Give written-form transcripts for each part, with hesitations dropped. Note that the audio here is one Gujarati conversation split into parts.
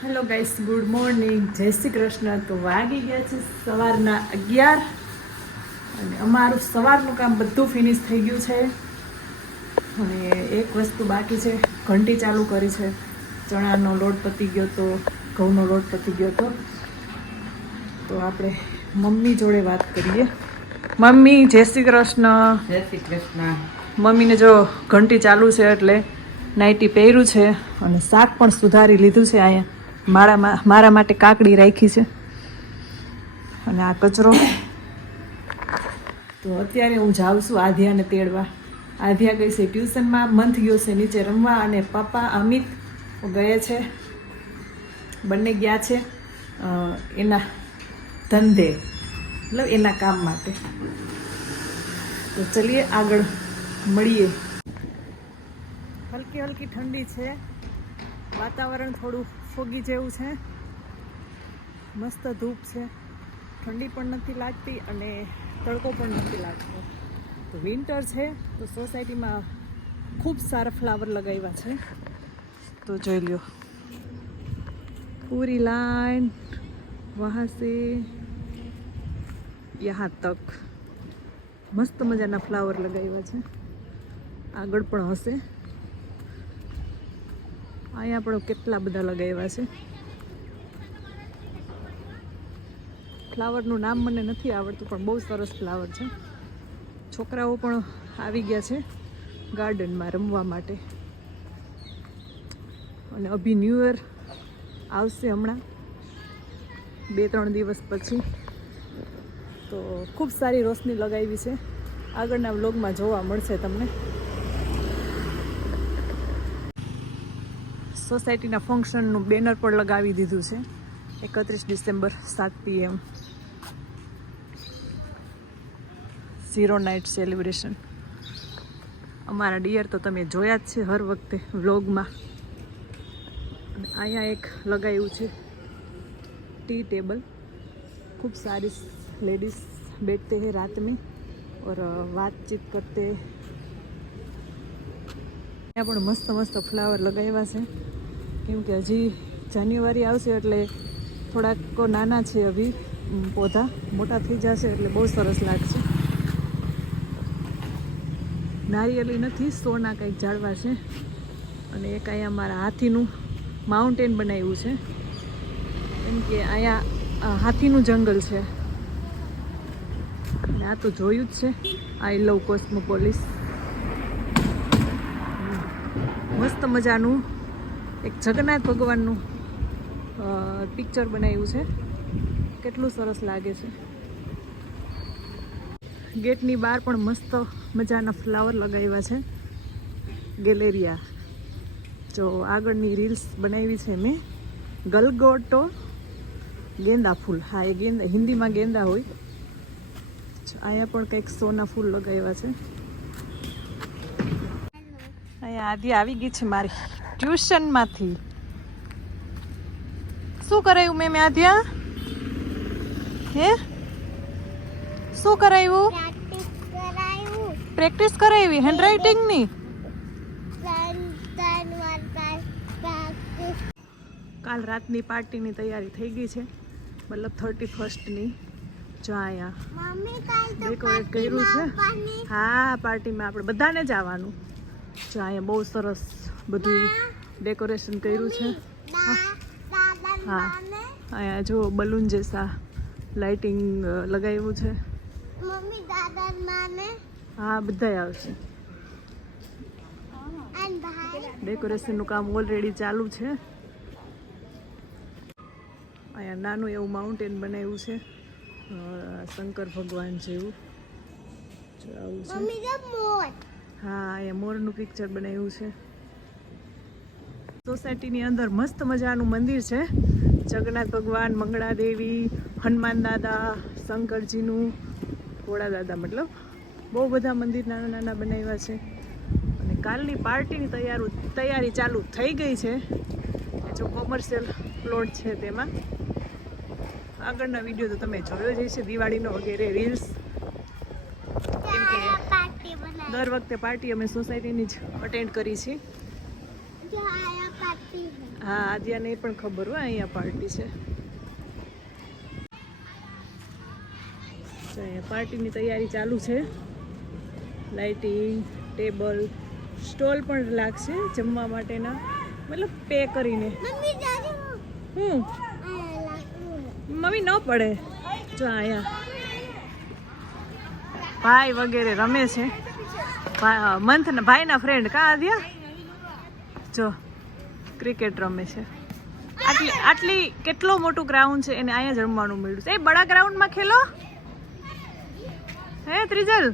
હેલો ગાઈસ, ગુડ મોર્નિંગ, જય શ્રી કૃષ્ણ. તો વાગી ગયા છે સવારના 11 અને અમારું સવારનું કામ બધું ફિનિશ થઈ ગયું છે. અને એક વસ્તુ બાકી છે, ઘંટી ચાલુ કરી છે. ચણાનો લોટ પતી ગયો તો, ઘઉંનો લોટ પતી ગયો તો આપણે મમ્મી જોડે વાત કરીએ. મમ્મી જય શ્રી કૃષ્ણ. જય શ્રી કૃષ્ણ. મમ્મીને જો ઘંટી ચાલુ છે એટલે નાઇટી પહેર્યું છે અને શાક પણ સુધારી લીધું છે. અહીંયા મારા માટે કાકડી રાખી છે અને આ કચરો. તો અત્યારે હું જાઉં છું આધ્યાને તેડવા. આધ્યા ગઈ છે ટ્યુશનમાં, મંથ ગયો છે નીચે રમવા અને પપ્પા અમિત ગયા છે, બંને ગયા છે એના ધંધે, મતલબ એના કામ માટે. તો ચલીએ આગળ મળીએ. હલકી હલકી ઠંડી છે, વાતાવરણ થોડું ફોગી જેવું છે, મસ્ત ધૂપ છે, ઠંડી પણ નથી લાગતી અને તડકો પણ નથી લાગતો. તો વિન્ટર છે તો સોસાયટીમાં ખૂબ સારા ફ્લાવર લગાવ્યા છે. તો જોઈ લ્યો, પૂરી લાઈન વહાં સે યહાં તક મસ્ત મજાના ફ્લાવર લગાવ્યા છે. આગળ પણ હશે, અહીંયા પણ કેટલા બધા લગાવ્યા છે. ફ્લાવરનું નામ મને નથી આવડતું પણ બહુ સરસ ફ્લાવર છે. છોકરાઓ પણ આવી ગયા છે ગાર્ડનમાં રમવા માટે. અને અભી ન્યૂ યર આવશે હમણાં 2-3 દિવસ પછી. તો ખૂબ સારી રોશની લગાવી છે, આગળના વ્લોગમાં જોવા મળશે તમને. સોસાયટીના ફંક્શનનું બેનર પણ લગાવી દીધું છે. 31 ડિસેમ્બર 7 PM 0 નાઇટ સેલિબ્રેશન. અમારા ડિયર તો તમે જોયા જ છે હર વખતે વ્લોગમાં. અને અહીંયા એક લગાવ્યું છે टी टेबल, खूब सारी लेडीज़ बैठते हैं रात में और बातचीत करते. यहाँ पर मस्त मस्त फ्लावर लगाव्या છે, કેમ કે હજી જાન્યુઆરી આવશે એટલે થોડાક નાના છે અભી પૌધા, મોટા થઈ જશે એટલે બહુ સરસ લાગશે. નારિયેળી નથી, સોના કંઈક ઝાડવા છે. અને એક અહીંયા મારા હાથીનું માઉન્ટેન બનાવ્યું છે, કેમ કે અહીંયા હાથીનું જંગલ છે. અને આ તો જોયું જ છે, આઈ લવ કોસ્મોપોલિસ. મસ્ત મજાનું એક જગન્નાથ ભગવાનનું પિક્ચર બનાવ્યું છે, કેટલું સરસ લાગે છે. ગેટની બહાર પણ મસ્ત મજાના ફ્લાવર લગાવ્યા છે, ગેલેરિયા. જો આગળની રીલ્સ બનાવી છે મેં, ગલગોટો ગેંદા ફૂલ. હા, એ ગેંદા હિન્દીમાં ગેંદા હોય. અહીંયા પણ કંઈક સોના ફૂલ લગાવ્યા છે. અહીંયા આદિ આવી ગઈ છે મારી ટ્યુશનમાંથી. શું કરાયું મેં આદ્યા? હે, શું કરાયું? પ્રેક્ટિસ કરાવી હેન્ડરાઇટિંગની. કાલ રાતની પાર્ટીની તૈયારી થઈ ગઈ છે, મતલબ 31સ્ટની. જો અહીંયા ડેકોરેટ કર્યું છે. હા, પાર્ટીમાં આપણે બધાને જ આવવાનું. જો અહીંયા બહુ સરસ બધું ડેકોરેશન કર્યું છે. હા, અહીંયા જો બલૂન જેસા લાઇટિંગ લગાવ્યું છે. હા, બધાય આવશે. ડેકોરેશનનું કામ ઓલરેડી ચાલુ છે. અહીંયા નાનું એવું માઉન્ટેન બનાવ્યું છે, શંકર ભગવાન જેવું. આવું છે. હા, અહીંયા મોરનું પિક્ચર બનાવ્યું છે. સોસાયટીની અંદર મસ્ત મજાનું મંદિર છે, જગન્નાથ ભગવાન, મંગળા દેવી, હનુમાન દાદા, શંકરજીનું, ભોળા દાદા, મતલબ બહુ બધા મંદિર નાના નાના બનાવ્યા છે. અને કાલની પાર્ટીની તૈયારી ચાલુ થઈ ગઈ છે. જો કોમર્શિયલ પ્લોટ છે તેમાં. આગળના વિડીયો તો તમે જોયો જ હશે, દિવાળીનો વગેરે રીલ્સ. કેમ કે દર વખતે પાર્ટી અમે સોસાયટીની જ અટેન્ડ કરી છીએ. હા આદ્યાને પણ ખબર હોય અહીંયા પાર્ટી છે. તો અહીંયા પાર્ટીની તૈયારી ચાલુ છે. લાઇટિંગ, ટેબલ, સ્ટોલ પણ લાગશે જમવા માટેના, મતલબ પે કરીને. મમ્મી ન પડે. જો અહીંયા ભાઈ વગેરે રમે છે. મંથના ભાઈના ફ્રેન્ડ કા આદ્યા જો ક્રિકેટ રમે છે. આટલી કેટલો મોટું ગ્રાઉન્ડ છે એને અહીંયા જ રમવાનું મળ્યું છે. એ બડા ગ્રાઉન્ડમાં ખેલો है त्रिजल,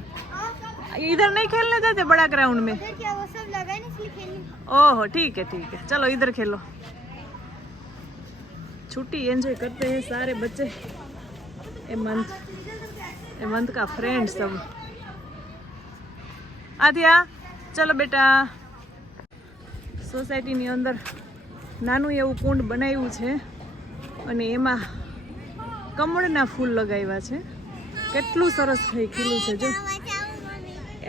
इधर नहीं खेलने देते बड़ा ग्राउंड में. क्या वो सब लगा है इसलिए खेलने. ओह ठीक है चलो इधर खेलो. छुट्टी एंजॉय करते हैं सारे बच्चे. ए मंथ का फ्रेंड सब. आद्या चलो बेटा. સોસાયટીની અંદર નાનું એવું કુંડ બનાવ્યું છે અને એમાં કમળના ફૂલ લગાવ્યા છે. કેટલું સરસ થઈ ખીલું છે જો.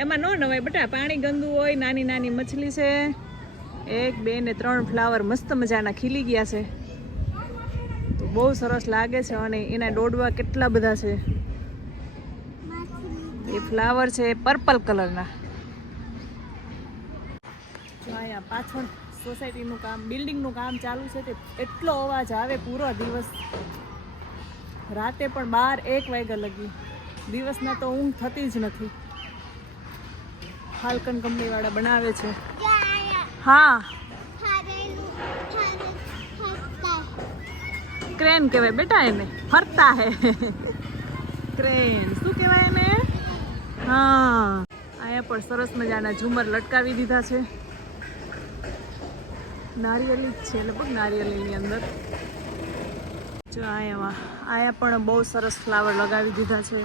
એમાં ન નવાય બેટા, પાણી ગંદુ હોય. નાની નાની મછલી છે. 1 2 ને 3 ફ્લાવર મસ્ત મજાના ખીલી ગયા છે. તો બહુ સરસ લાગે છે અને એના ડોડવા કેટલા બધા છે. એ ફ્લાવર છે પર્પલ કલરના. જો અહીંયા પાછળ સોસાયટીનું કામ, બિલ્ડિંગનું કામ ચાલુ છે. તે એટલો અવાજ આવે પૂરો દિવસ. રાતે પણ 12-1 વાગ્યા લગી. દિવસના તો ઊંઘ થતી જ નથી. ફાલ્કન કંપનીવાળા બનાવે છે. હા ક્રેન કહેવાય બેટા એને. ફરતા હે ક્રેન. શું કહેવાય એને? હા અહીંયા પણ સરસ મજાના ઝુમર લટકાવી દીધા છે. નારિયેલી જ છે લગભગ, નારિયેલીની અંદર. જો અહીંયા પણ બહુ સરસ ફ્લાવર લગાવી દીધા છે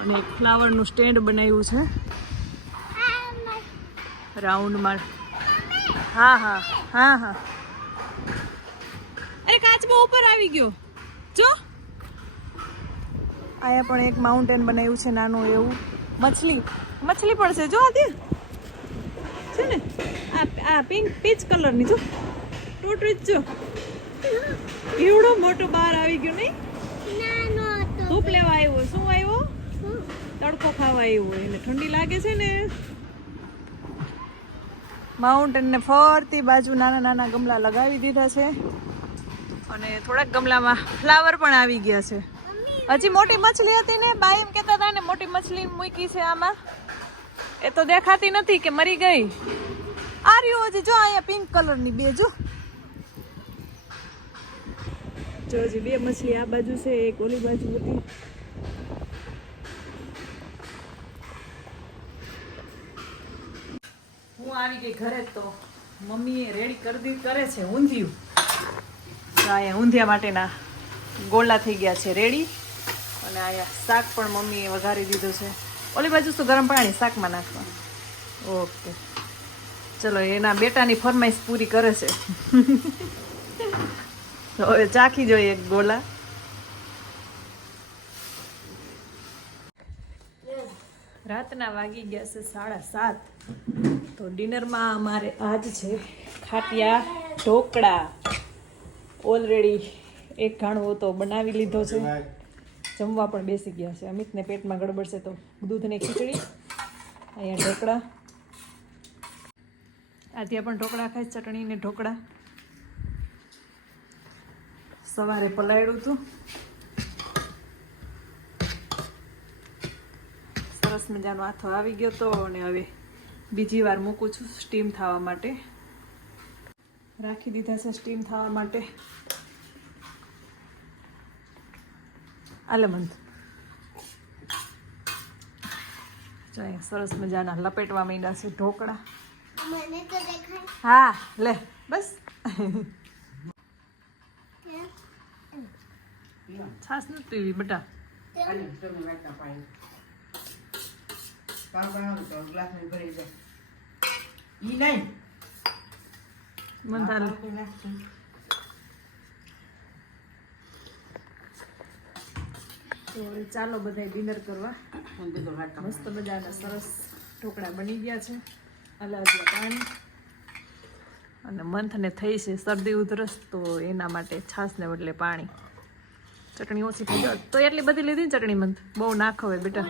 અને એક ફ્લાવરનું સ્ટેન્ડ બનાવ્યું છે રાઉન્ડમાં. હા હા હા હા. અરે કાચબો ઉપર આવી ગયો જો. અહીંયા પણ એક માઉન્ટેન બનાવ્યું છે નાનું એવું. મછલી પણ છે જો. આદિ છે ને આ પીચ કલરની જો. ટોટરી જો એવડો મોટો બહાર આવી ગયો. નહીં ધૂપ લેવા આવ્યો. શું આવ્યો? તડકો ખાવા આવ્યો. એને ઠંડી લાગે છે ને. માઉન્ટેન ને ફરતી બાજુ નાના નાના ગમલા લગાવી દીધા છે અને થોડાક ગમલામાં ફ્લાવર પણ આવી ગયા છે. હજી મોટી મછલી હતી ને, બા એમ કહેતા હતા ને મોટી મછલી મૂકી છે આમાં. એ તો દેખાતી નથી કે મરી ગઈ. આ રહ્યું હજી જો. અહીંયા પિંક કલરની 2 જો. જો હજી 2 મછલી આ બાજુ છે, એક ઓલી બાજુ હતી. હું આવી ગઈ ઘરે તો મમ્મીએ રેડી કરે છે ઊંધિયું. અહીંયા ઊંધિયા માટેના ગોળા થઈ ગયા છે રેડી. અને અહીંયા શાક પણ મમ્મીએ વઘારી દીધું છે. ઓલી બાજુ તો ગરમ પાણી શાકમાં નાખવા. ઓકે ચલો. એના બેટાની ફરમાઈશ પૂરી કરે છે. હવે ચાખી જોઈએ એક ગોલા. રાતના વાગી ગયા છે 7:30. તો ડિનરમાં અમારે આજ છે ખાટિયા ઢોકળા. ઓલરેડી એક ઘાણવો તો બનાવી લીધો છે. જમવા પણ બેસી ગયા છે. અમિતને પેટમાં ગડબડ છે તો દૂધની ખીચડી. અહીંયા ઢોકળા. આદ્યા પણ ઢોકળા ખાય. ચટણી ને ઢોકળા. સવારે પલાળ્યું હતું. સરસ મજાનો આથો આવી ગયો તો અને હવે બીજી વાર મૂકું છું સ્ટીમ થવા માટે. રાખી દીધા છે સ્ટીમ થવા માટે. આલમંદ જો સરસ મજાના લપેટવા માંડ્યા છે ઢોકળા. હા લે બસ. છાસ નથી પીવી બેટા. તો ચાલો બધા ડિનર કરવા. મસ્ત મજાના સરસ ઢોકળા બની ગયા છે. અલાજવા પાણી અને મંથને થઈ છે શરદી ઉધરસ, તો એના માટે છાશને બદલે પાણી. ચટણી ઓછી થઈ જાય તો એટલી બધી લીધી ને ચટણી મંથ બહુ ના ખવાય બેટા.